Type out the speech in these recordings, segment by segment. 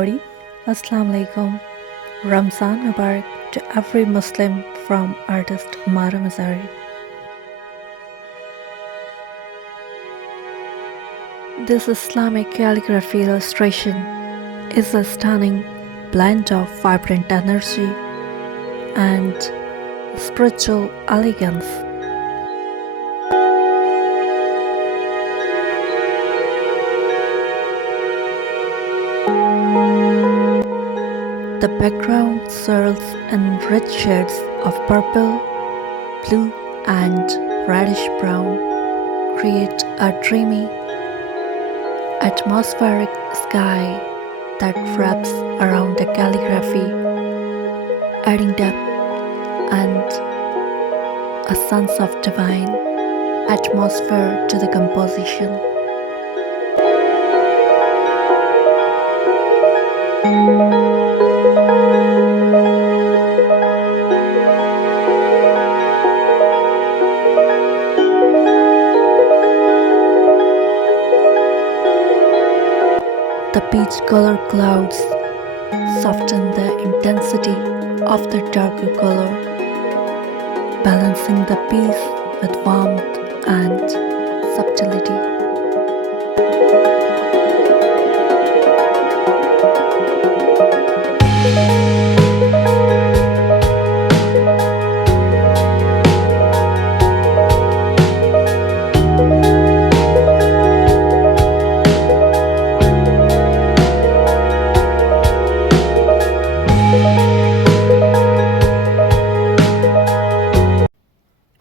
everybody. Assalamu alaikum. Ramzan Mubarak to every Muslim from artist Mara Mazari. This Islamic calligraphy illustration is a stunning blend of vibrant energy and spiritual elegance. The background swirls in rich shades of purple, blue and reddish brown, create a dreamy, atmospheric sky that wraps around the calligraphy, adding depth and a sense of divine atmosphere to the composition. The peach-colored clouds soften the intensity of the darker color, balancing the peace with warmth and subtlety.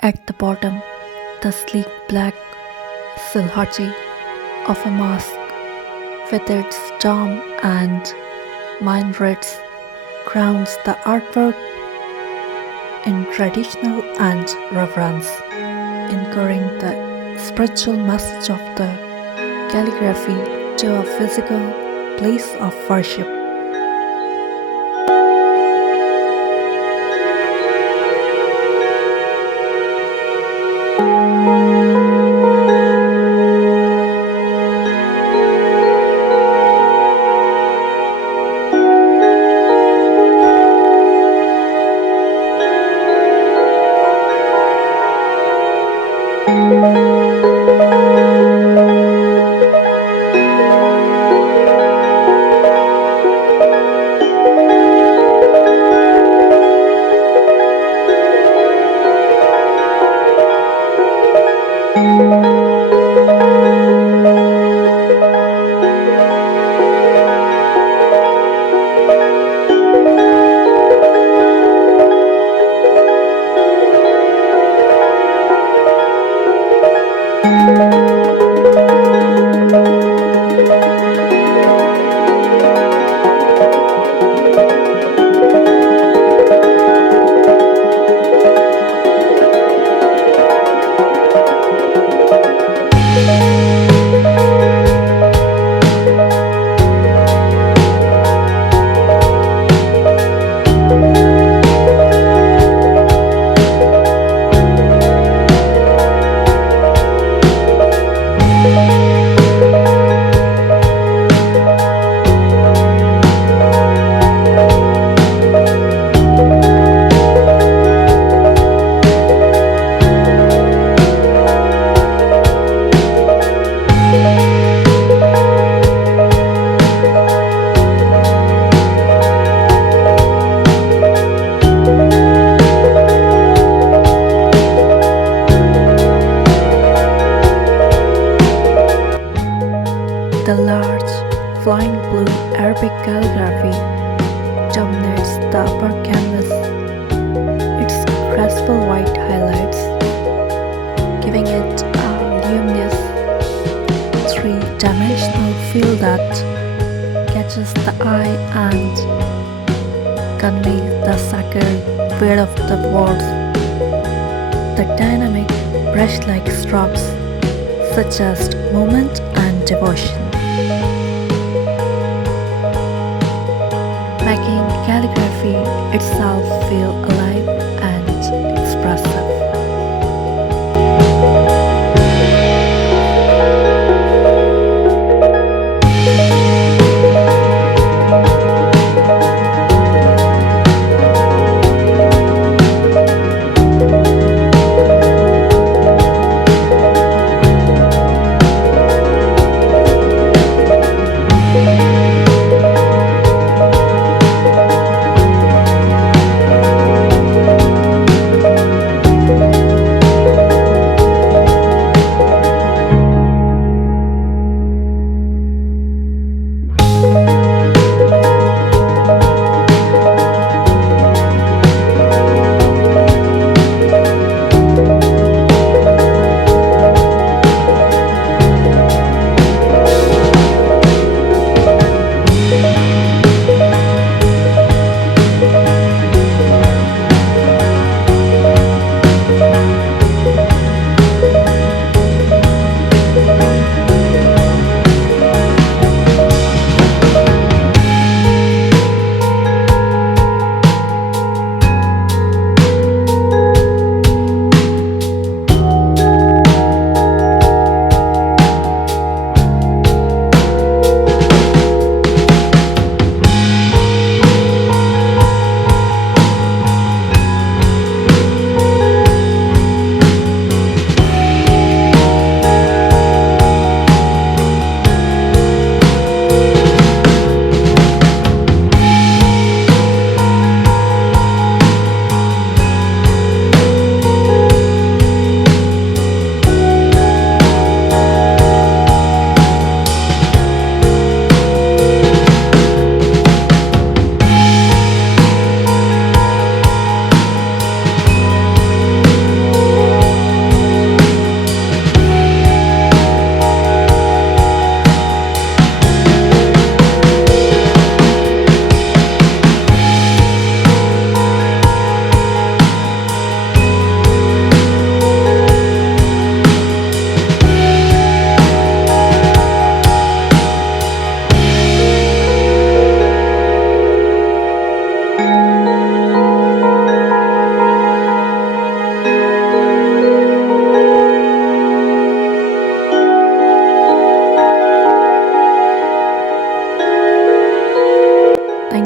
At the bottom, the sleek black silhouette of a mosque with its dome and minarets crowns the artwork in traditional and reverence, anchoring the spiritual message of the calligraphy to a physical place of worship. The large, flying blue Arabic calligraphy dominates the upper canvas, its graceful white highlights, giving it a luminous, three-dimensional feel that catches the eye and conveys the sacred weight of the words. The dynamic, brush-like strokes suggest movement and devotion, making calligraphy itself feel alive and expressive.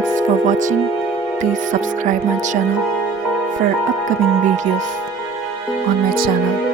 Thanks for watching. Please subscribe my channel for upcoming videos on my channel.